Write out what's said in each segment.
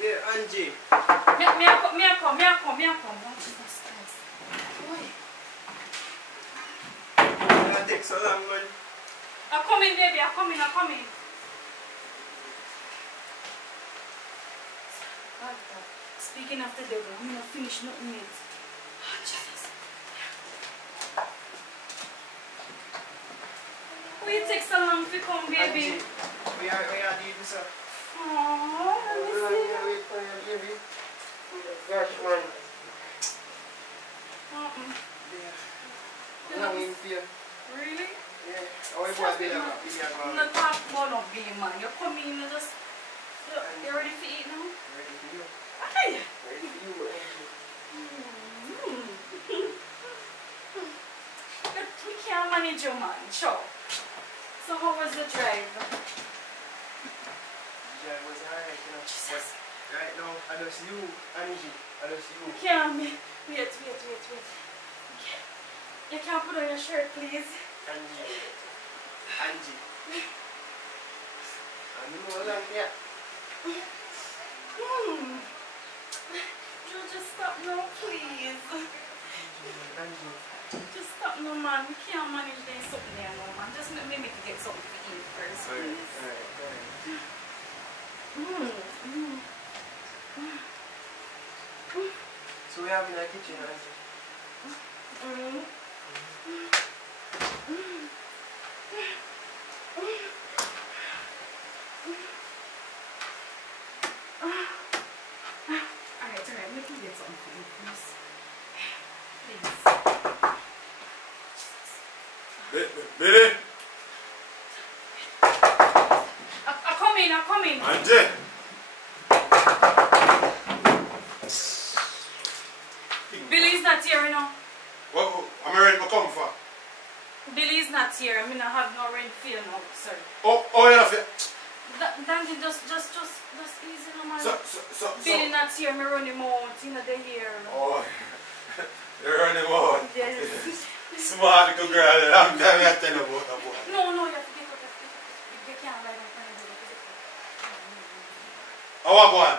Yeah, Angie. Me come. Oh, Jesus Christ. Boy. That takes so long, man. I'm coming, baby. I'm coming. God. Speaking of the devil, we not finish nothing yet. Oh, Jesus. Why you take so long to come, baby? Angie, we are doing this. Oh, let me see. Wait for you, baby. Gosh, man. Yeah. I'm in fear. Really? Yeah. I want to be I'm not talking about no Billy, man. You're coming, you just... You're ready to eat now? Ready for you. Hey! Ready for you, Angie. We can't manage your man, sure. So how was the drive? Yeah, it was alright, you know. Jesus. Right now, I just you, Angie. I just you. You can't, wait. You can't put on your shirt, please. Angie. I know that, yeah. Joe, just stop now, please. Angie. Just stop now, man. We can't manage doing something there, no, man. Just let me get something to eat first, please. Alright. So we have in our kitchen, Angie. Alright, let me get something for you, please. Billy! I'm coming. Auntie! Billy's not here, you know. What am I ready to come for? Billy's not here. I mean, I have no rent fee now, sir. Oh, yeah. Dandy, just easy, no man. So. Billy not here. Me run him out. You know, they're here. Oh, you're running out. Yes. Smart little girl. I'm telling you about that boy. No, you have to get up. You can't lie down. I want one.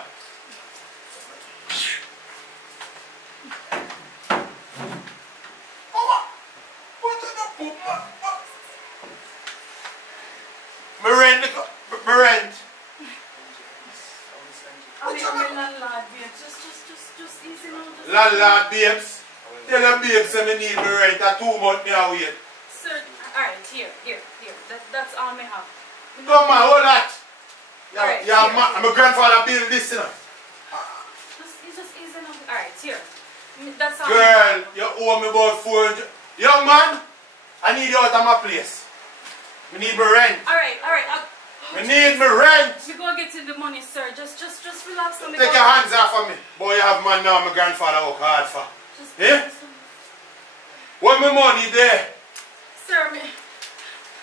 My rent. I'm a landlord, babe. Just easy now. Landlord babes. Tell them babes I need my rent at 2 months now wait. Sir, alright, here. That's all I have. Come on, hold that. Alright, my grandfather built this, you know. Just easy now. Alright, here. That's all. Girl, you owe me about 400. Young man, I need you out of my place. I need my rent. Alright. I need my rent. We go get in the money, sir. Just relax. Take your hands off of me. Boy, you have man now my grandfather work hard for. Eh? What my money there? Sir,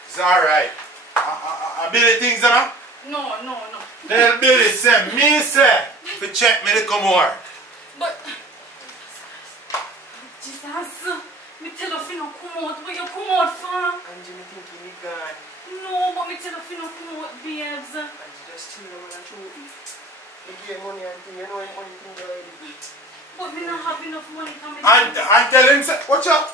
It's alright. I Billy things, you know? No. Tell Billy, say, to check me to come work. But, Jesus, me tell you no come out. Where you come out from? Angie, me think you need gone. No, but me tell you no come out, babes. Angie, just chill, man, and show me. You get money and thing, you know what money thing already. But me not have enough money coming. And tell him, say, watch out.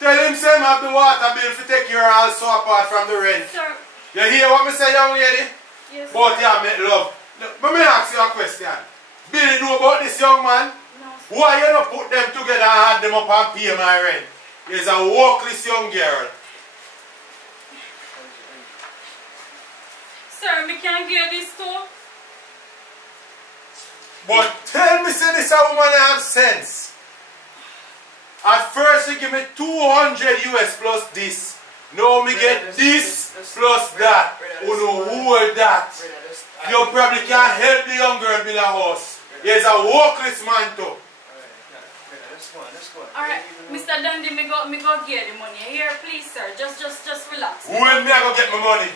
Tell him, say, have the water bill to take care also apart from the rent. Sir. You hear what me say, young lady? Yes. But yeah, make love. Let me ask you a question. Billy know about this young man? No. Why you not put them together and add them up and pay my rent? He's a workless young girl. Sir, me can't give this too. But tell me, say this a woman have sense. At first you give me 200 US plus this. Now me get this plus that. Oh no, hold that. You probably can't help the young girl build a house. He's a workless man too. Alright, Mr. Dandy, me go get the money. Here, please, sir. Just relax. When me I go get my money?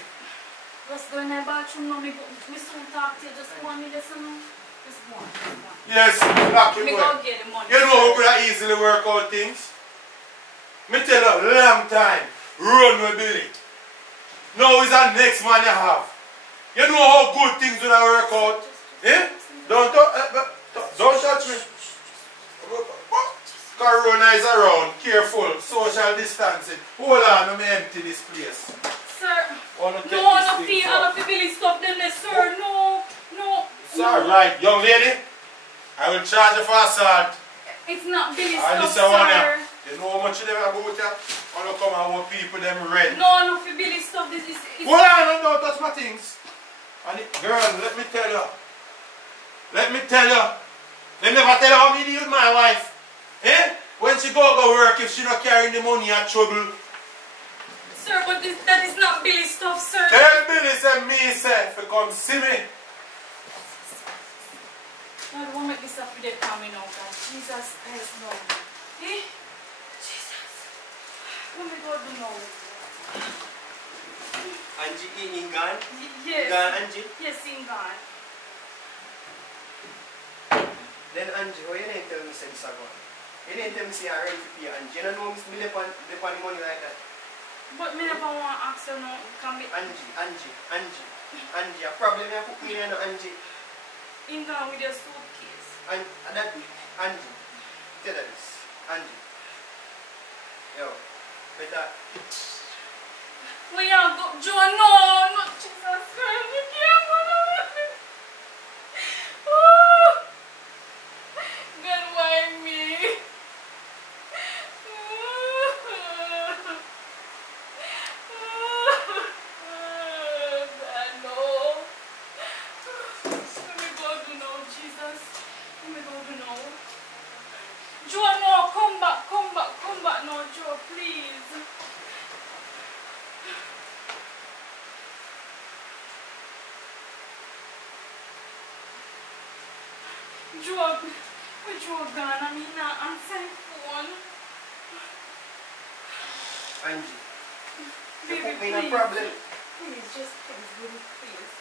Just go in the bathroom now. Me soon talk to you. Just go on, me listen now. Just go on. Yes, lock it Me away. go get the money. You know how could I easily work out things? Me tell you, long time, run with Billy. Now is the next man you have. You know how good things will work out? Eh? Don't touch me. Corona is around. Careful. Social distancing. Hold on, let me empty this place. Sir. No, no fear. I don't feel really stop them there, sir. No. It's alright, young lady. I will charge you for assault. It's not Billy stuff, sir. You know how much you never about you? I don't come and want people them red. No, for Billy stuff. This is. Hold on, don't touch my things. And girl, let me tell you. They never tell her how me deal with my wife. Eh? When she go work, if she not carrying the money and trouble. Sir, but that is not Billy stuff, sir. Tell Billy and me, say, to come see me. I don't want to make this up for them coming out, God. Jesus Christ, no. Eh? Jesus. What am I going to do now? Angie in gone? Yes. Gone, Angie? Yes, in gone. Then Angie, why you didn't tell me say this again? You didn't tell me say I'm ready to pay Angie. You don't know me dip on the money like that. But me never want to ask you no commit. Angie, a problem you put me in Angie. In gone with your suitcase. And that Angie, tell her this. Angie. Yo, better. Well, yeah, go, Joe, no, Jesus Christ, you can't go to oh, God, why me? God, no. Let me go do now, Jesus. Let me go do now. Joe, no, come back now, Joe, please. Joe gone, I mean, I'm saying phone. Angie, you Baby, put me in a please. problem. Please, just please, baby, please.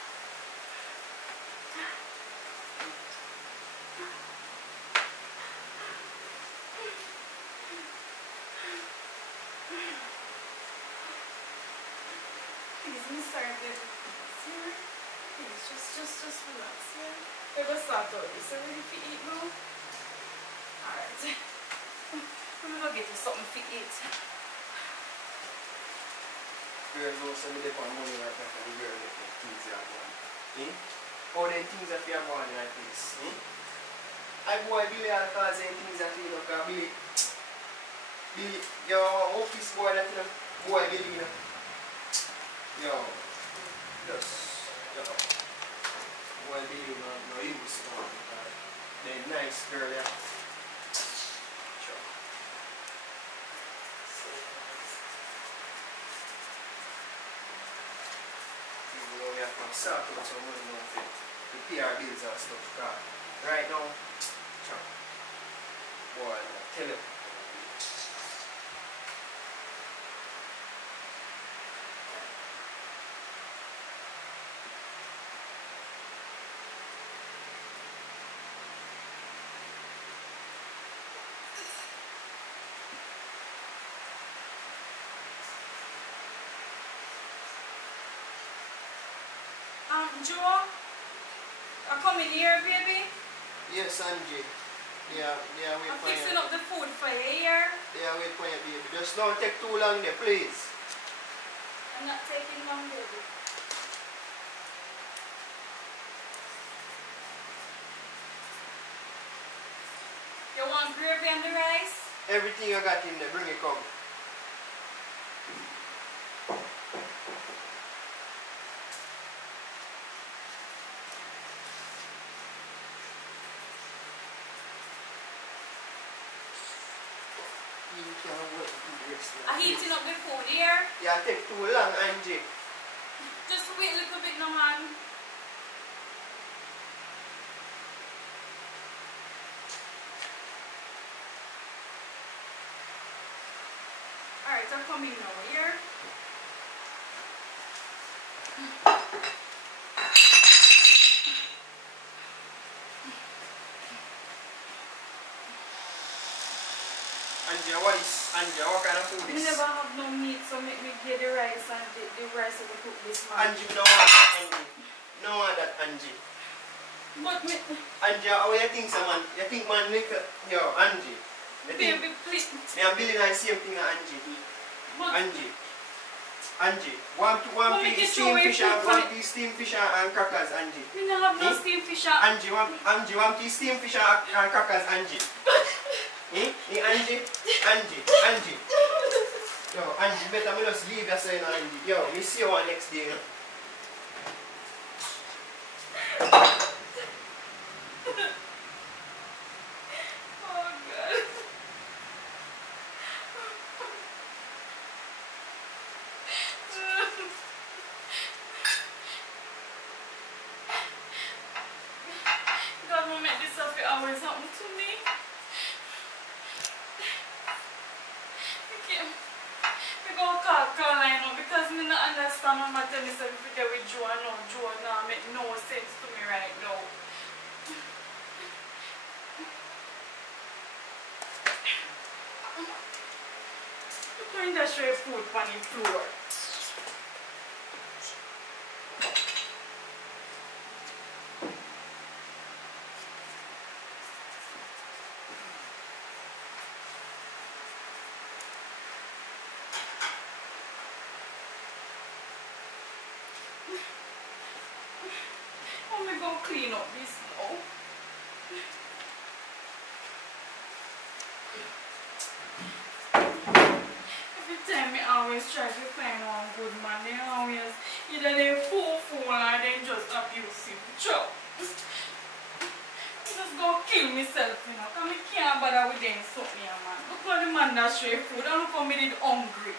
Please, I'm sorry, baby. Please, just relax, yeah? We're going to start out this. Are you ready to eat now? Alright. Let me go get you something to eat. Girl, no, so me dip on money right now for the girl that the things you have on. All them things that you have on like this. I boy Billy all cause them things that you know, because Billy, your office boy that you know, boy Billy, you know. Yo, boy Billy, no use no, they're nice girl, yeah. Sure. You know, we have to start with some money now to pay our bills and stuff, because right now, sure. Boy, tell you. Joe, I come in here, baby. Yes, Angie. Yeah, wait I'm for you. fixing up the food for you here. Yeah, wait for you, baby. Just don't take too long there, please. I'm not taking long, baby. You want gravy and the rice? Everything you got in there, bring it come. I'm heating up the food here. Yeah, take too long, Angie. Just wait a little bit now, man. Alright, I'm coming now, here. Angie, what kind of food We is? never have no meat, so make me get the rice and the rice that we cook this morning. Angie, no want that, Angie. No want that, Angie. But me... Angie, how you think, man? You think man little... Yo, Angie. Baby, please. Me am building the same thing as Angie. But... Angie, one piece steamed fish and crackers, Angie. We don't have no steamed fish. Angie, one piece steamed fish and crackers, Angie. Angie. Yo, Angie, better me just leave that saying, Angie. Yo, me see you one next day, you know. No sense to me right now. Putting that stray food on the floor. I'm gonna go clean up this now. Every time I always try to find one good man, they always either they fool or they just abusive. Sure. Just go kill myself, you know. Because I can't bother with them something, man. Look how the man that stray food and look how me did hungry.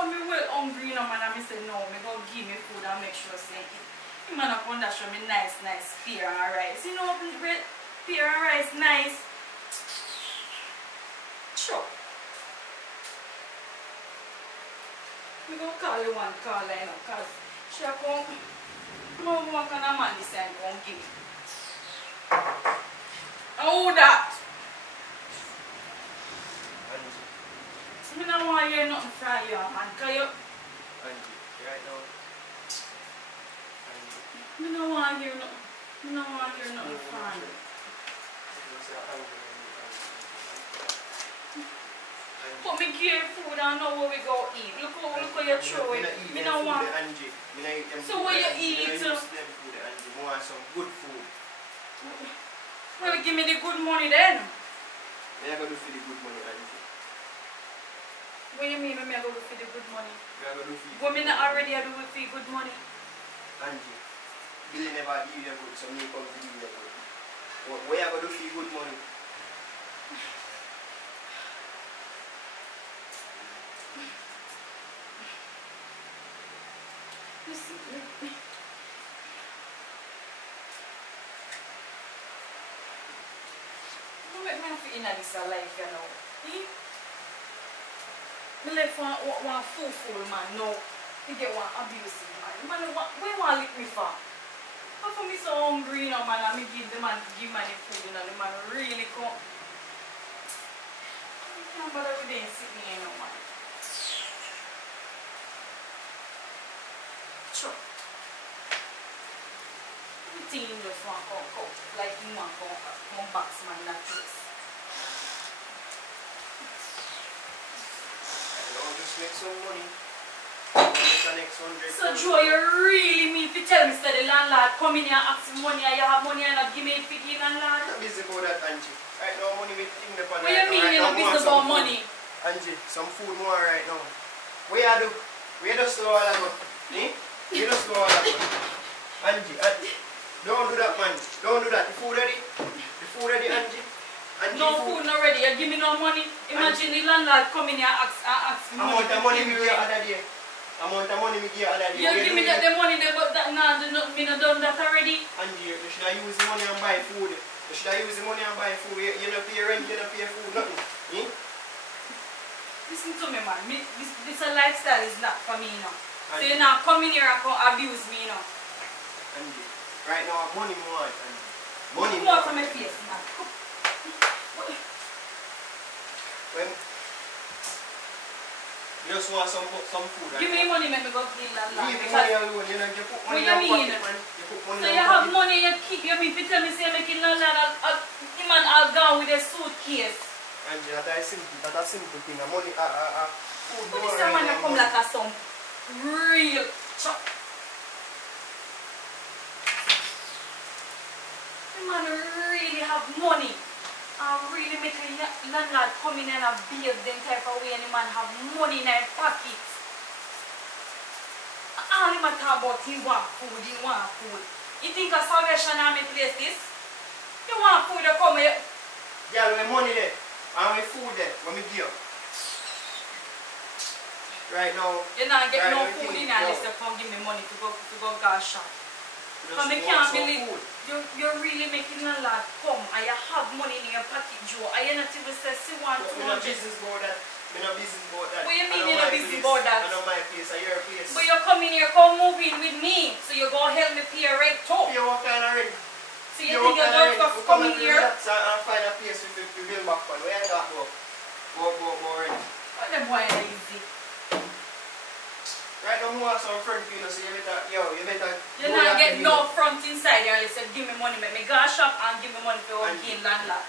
I'm well hungry, you know, man, and I say no, me go give me food and make sure say you man up on that show me nice pear and rice. You know, pear and rice nice. Sure. Me go call you one caller, you know, because she a come, no one can a man this time come give me. And who that? I don't want to hear nothing from you, man. Because you... Angie, right now. I don't want to hear nothing. I don't want to hear nothing from you. But me give food and know where we go eat. Look how you throw it. Me don't want... So what you eat? I want some good food. Well, give me the good money then. What are you going to do for the good money, Angie? What do you mean when I go for the good money? What me not already do with the good money? Angie, Billy never give you good, so me come to give you good. What are you going to do for the good money? Listen, don't make me feel in this life, you know. I left one fool man now. He get one abusive man. Man, where you want to lick me for? How for me so hungry, you know, man, and me give the man the food, you know, the man really come. I can't bother with them sitting here, you know, man. Sure. Everything just want to come, like you want to come box man that place. Just make some money. Make the next 100. So Joe, you really mean to tell me that the landlord come in here and ask me money and you have money and not give me it for the landlord? I'm not busy about that, Angie. Right now, money make things upon. What you mean you're not busy about money? Angie, some food more right now. What you do? Where you just go all that go? You just go all that go. Angie, don't do that, man. Don't do that. The food ready? The food ready, Angie? No food not ready, you give me no money. Imagine the landlord come in here and ask me money. Amount of money me give you other day. Amount of money me give you other day. You give me the money there, but that me not done that already. Angie, you should have used the money and buy food. You should have used the money and buy food. You don't pay rent, you don't pay food, nothing. Listen to me, man. This lifestyle is not for me, you know. So you now come in here and come abuse me, you know. Angie, right now money more, Angie. Money more. Come on my face, man. When You just want some food. Give me money, make me go kill that land. Leave the money alone, you know, you put money in your pocket, man. You put money So in you your have pocket. money, you keep your me, if you tell me say make kill that land, the man all gone with a suitcase. And that's a simple thing. Money, food. But this man you come like a some real chop. The man really have money. And really make a landlord come in and behave them type of way, and the man have money in his pocket. All him talk about he want food, he want food. You think a salvation army place this? You want food to come here? Yeah, with money there. And with food there. When we give you. Right now. You not get right no now, food in no. unless you come give me money to go gas shop. Because I can't believe you're really making a lot come and you have money in your pocket, Joe. And you not even say, see one, 200. I'm not business about that. I'm not business about that. What do you mean you're not business about that? I know my place, I your place. But you come in here, come move in with me. So you go help me pay your rent too. Pay what kind of rent? So you think you're going to come in here? And find a place to build back on. Where I got go? Go rent. What the boy are easy? Right now, I want some front people, so you better, you better. You not get no front inside here. You said, give me money, make me go shop and give me money for your gain landlord.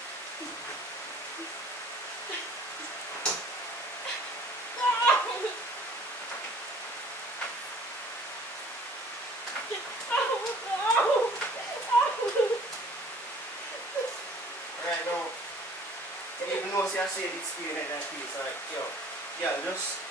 Right now, you even know, see, I say this to you in that piece, like, yeah, just.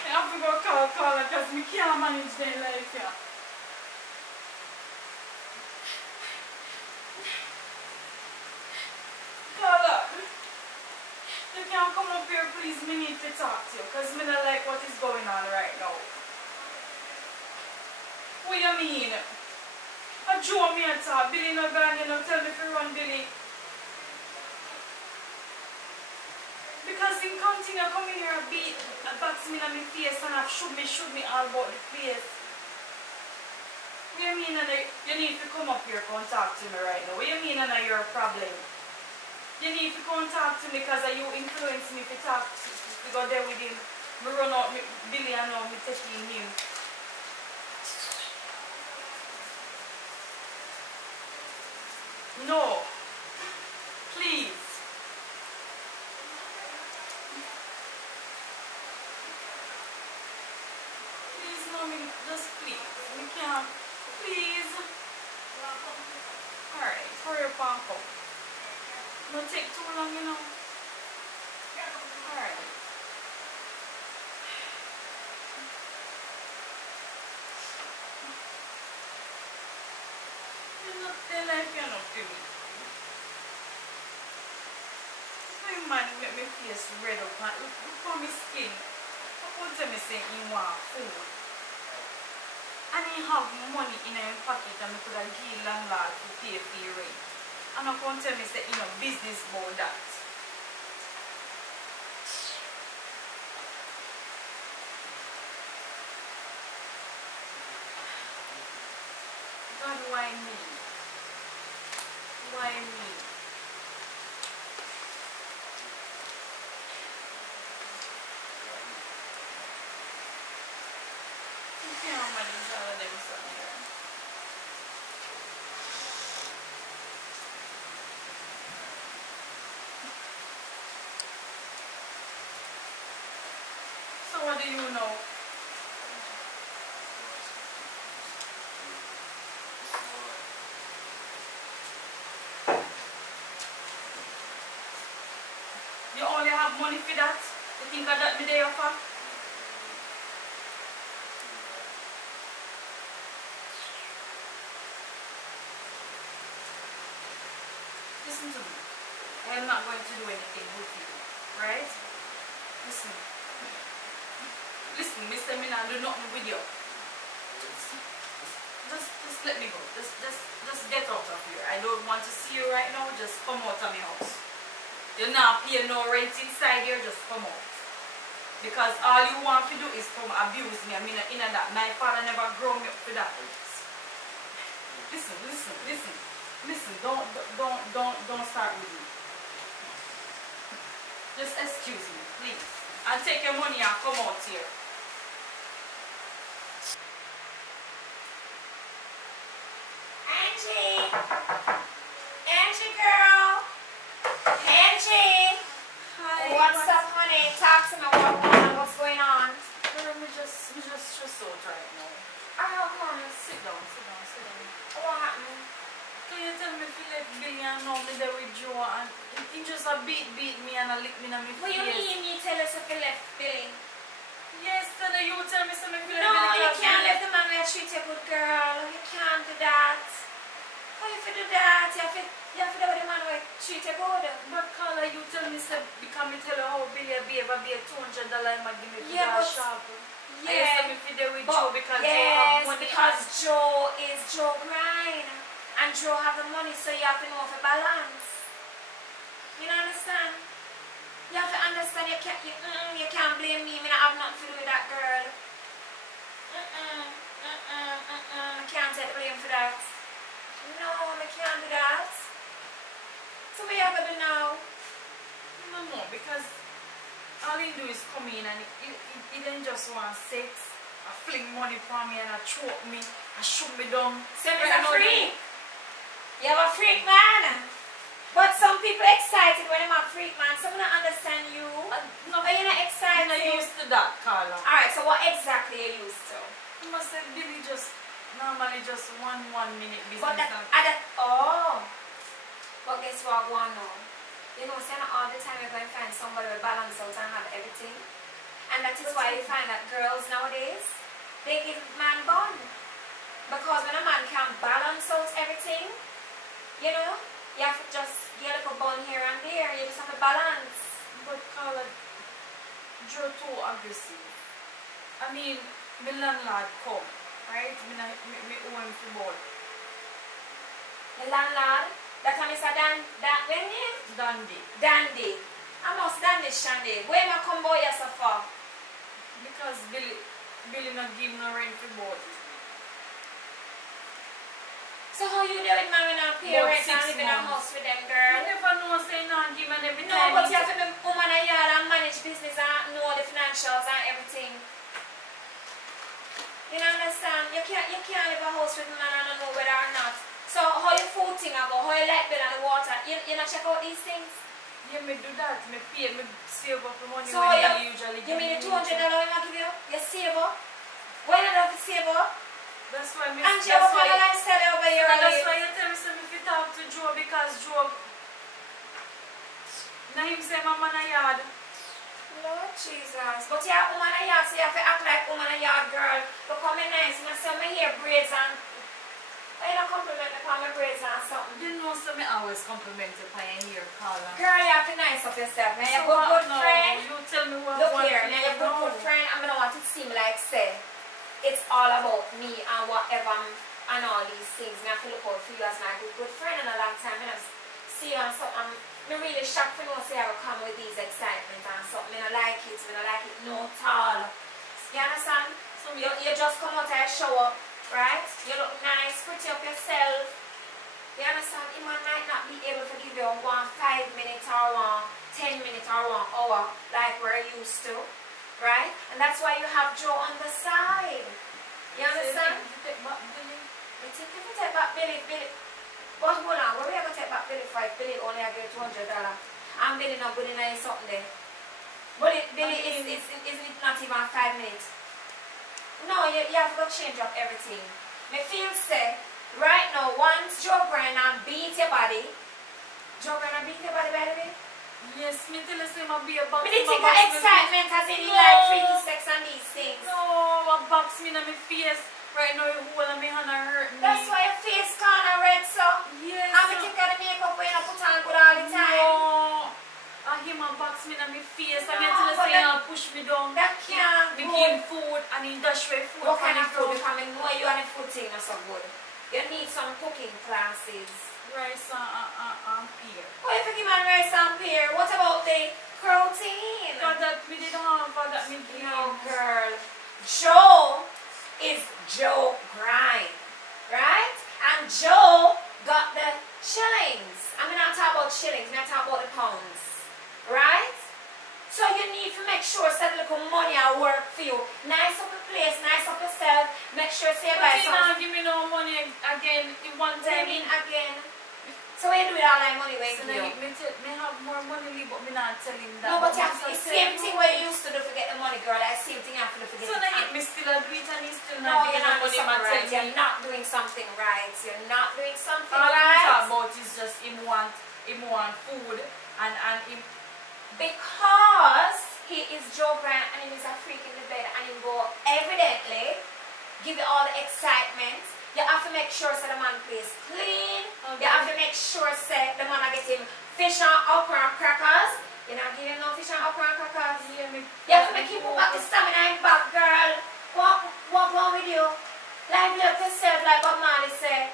I have to go call because we can't manage their life here. Carla, you can't come up here, please. Me need to talk to you because me don't like what is going on right now. What you mean? I Joe me and talk. Billy no gone, you know, tell me if you run Billy. Because he continue coming here and beat and box me in my face and have shoot me all about the place. What you mean you need to come up here and talk to me right now? What you mean you're a problem? You need to come talk to me because you influence me to talk to go there with him. Me run out Billy and now me taking him. No. Please. Just please. We can't. Please. Alright, hurry up and come. Don't take too long, you know. Alright. You're not the life you're not for me. My man make me face red up and look on my skin. I can't tell me say he want food. And he have money in his pocket and he could have given landlord to pay for your rent. And I can't tell me say he no business about that. God, why me? Why me? You can't manage all of them something here. So what do you know? You only have money for that? You think of that me there for? Listen to me. I am not going to do anything with you. Right? Listen. Listen, Mr. Me not do nothing with you. Just let me go. Just get out of here. I don't want to see you right now. Just come out of my house. You're not paying no rent inside here. Just come out. Because all you want to do is come abuse me. I mean, in that my father never grew me up for that. Listen. Don't start with me. Just excuse me, please. I'll take your money and come out here. Angie girl. Angie. Hi. What's up, honey? Talk to me. What's going on? Girl, me just out right now. Oh, come on. Sit down. What happened? Can you tell me if you let Billy and know me there with Joe and he just a beat me and a lick me in my face? What do you mean you tell us if you left Billy? Yes, then you tell me something if you let No, Billy. you can't let the man where treat you good girl. You can't do that. How you do that? You have to do with the man where treat you good. But Carla, you tell me say, because me tell you how Billy be ever be a $200 and give me Yeah, for that shop. Yeah, I used to be there with Joe because yes, Joe have money. because Joe is Joe grind. And Joe have the money, so you have to know for balance. You know understand? You have to understand you can't blame me. I have nothing to do with that girl. I can't take the blame for that. No, I can't do that. So what you have to do now? No, because all he do is come in and he then just want sex. I fling money from me and I choke me. I shoot me down. So it's a freak. You have a freak man. But some people excited when I'm a freak man. Some don't understand you. No, Are you not excited? I'm not used to that, Carla. Alright, so what exactly are you used to? You must have Billy just normally just one minute business. But that, but guess what I want now? You know, so not all the time you're going to find somebody with balance out and have everything. And that is why you find that girls nowadays, they give man bun. Because when a man can't balance out everything, you know, you have to just get a little bun here and there. You just have to balance. But Carla, you're too aggressive. I mean, my landlord come, right? Me owe him for board. The landlord, that time is a when name? Dandy. I must Dandy Shandy. Where am I come boy so far? Because Billy not give no rent for board. So how you do it, man, when our parents and live in a house with them, girl? I never know say not give and every No, time. but you have to be woman a yard and manage business and know the financials and everything. You know, understand? You can't live a house with a man and not know whether or not. So how your food thing I go, how your light bill and the water, you not check out these things? Yeah, me do that. Me pay, me save up the money So when you usually give me the $200 $200. I give you? You save up? Why not have to save up? That's why me. And you have a lifestyle over here. That's why you tell me something if you talk to Joe because Joe. Now him say mama na yard. Lord Jesus. But you are woman a yard, so you have to act like woman a yard girl. But come in nice, you know, so my hair braids and why you don't compliment me on my braids and something? You know so me always compliment you on your hair, Carla. Girl, you have to nice up yourself. Now you're a good friend. You tell me what Look here, now you're a good friend. I'm gonna want it to seem like say it's all about me and whatever and all these things. And I feel look out for you as my good friend in a long time. And I see you and something. I'm really shocked for you to say I will come with these excitement and something. I don't like it. I don't like it no at all. You understand? So you just come out and show up, right? You look nice, pretty up yourself. You understand? He might not be able to give you 1 5 minutes or 10 minutes or 1 hour like we're used to. Right? And that's why you have Joe on the side. You understand? You take back Billy? I think if you take back Billy. But hold on, what are we going to take back Billy for if Billy only have $200? And Billy not good enough something there. But Billy is not even 5 minutes. No, you have to change up everything. Me feel say, right now, once Joe grind and beat your body, Joe grind and beat your body by the way? Yes, me tell us him a be a box. But they think of excitement as in like freaky sex and these things. No, a box me in my face. Right now, you hold me hand and hurt me. That's why your face kind of red, so. Yes. I'm going to think of the makeup when you put on good all the time. No. I hear my box me in my face. No, and I tell us him push me down. That can't Me go. give him food and he dash away food. What kind of food? Because I know You need some cooking classes. Rice and pear. Oh, if you give man rice and pear, what about the protein? For that we didn't have, for that me didn't No, have. girl. Joe is Joe Grind, right? And Joe got the shillings. I'm not talking about shillings, I'm talking about the pounds, right? So you need to make sure that little money at work for you. Nice up the place, nice up yourself. Make sure you buy But you some. not give me no money again in one What do you time. mean again? So what you do with all that money when So you now me have more money, but me not tell him that. No, but you have me the still same tell thing him. where you used to do to get the money, girl. That same thing you have to do to get So the now me still do it and he still No, not you're giving not money. doing something right. Tell You're not doing something right. You're not doing something all right. he talk about is just him want food and him. Because he is Joe Grant and he is a freak in the bed and he will evidently give you all the excitement. You have to make sure that the man plays clean. Okay. You have to make sure that the man get him fish and okra and crackers. You're not giving no fish and okra and crackers. Yeah, me. You have to make him move back the stamina in back, girl. What wrong with you? Lively up yourself like Bob Marley said.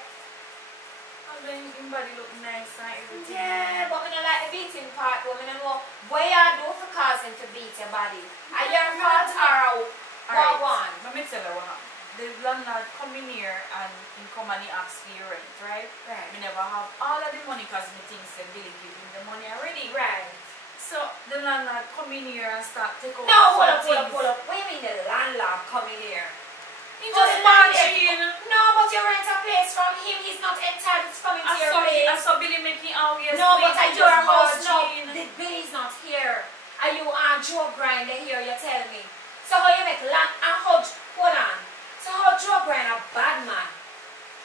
And then his body look nice and everything. Yeah, but I don't like the beating part, but I don't know what you do for causing to beat your body. Are your fault or what one? Let me tell you what happened. The landlord come in here and he come and he ask for your rent, right? Right. Me never have all of the money because me think say Billy give him the money already. Right. So the landlord come in here and start take out No, hold some up. things. What do you mean the landlord coming here? He Oh, just the marching. No, but you rent a place from him. He's not entitled to come into your place. I saw Billy making always. No, but at your house, no. marching. The Billy's not here. Are you on Joe Grinder here, you tell me? So how you make land and how, hold on. So how Joe Grinder a bad man?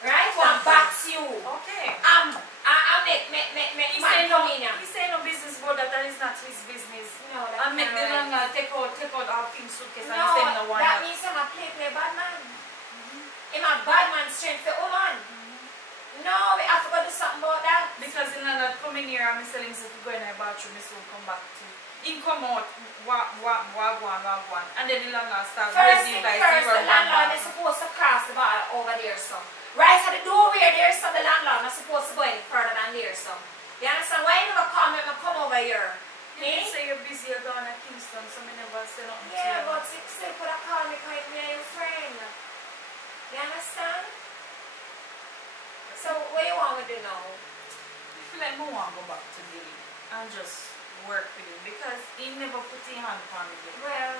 Right? One backs you. Okay. I make He man say come no. in here. He say no business about that. That is not his business. No, that's And make not the right. landlord take out our film suitcase and No, he say no one. that means I'm a play bad man. I'm a bad man strength for woman. No, we have to go do something about that. Because the landlord come in here and I tell him if you go in the bathroom, he will come back to you. He come out, wagwan. And then the landlord starts First raising thing by first, zero the landlord is supposed to cross the bar over there some. Right at the door where there's some, the landlord not supposed to go any further than there some. You understand? Why you never come and come over here? You can say you're busy, you're down at Kingston, so I never say nothing to Yeah, you. but you still could have called me because me and your friend. You understand? So what you want me to do now? I feel like I want to go back to Billy and just work with him because he never put his hand on me. Well,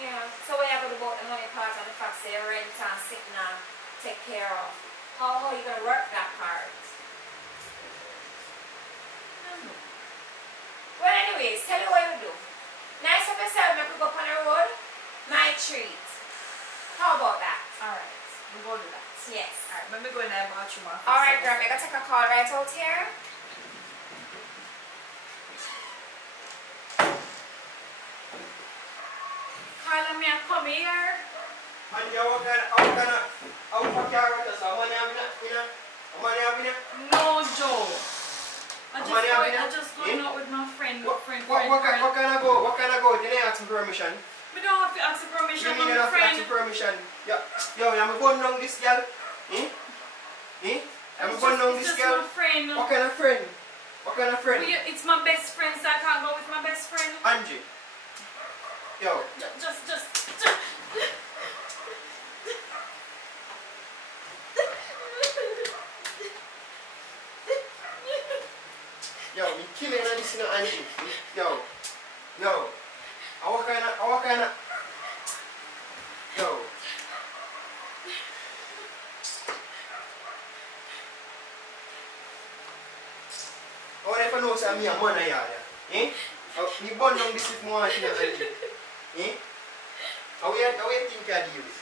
yeah. So what you have to do about the money part and the fact that your rent and sick now take care of? How are you gonna work that part? Well, anyways, tell you what you do. Nice of yourself, make we go up on the road. My treat. How about that? Alright, we'll go do that. Yes. Alright, let me go in the bathroom. Alright, girl, I'm gonna take a call right out here. Carla, may I come here? And you what kind of characters? How many have you? No, Joe. I just going out with my friend. What kind of go? Did they ask for permission? We don't have to ask for permission, You mean you my have to friend. ask for permission? Yo, I'm going down this girl. I'm going down this It's just girl. my friend. What kind of friend? What kind of friend? It's my best friend, so I can't go with my best friend. Angie. Yo. Just. Yo, me killing and this Angie. Yo. What kind of Yo. I want to know say me a man here. Me born down this if more Angie. How you think I deal with?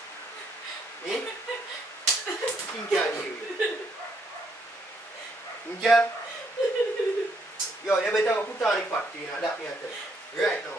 Think I deal with? Girl? Yo, you better put on the party, you know, that me I tell you. Right now.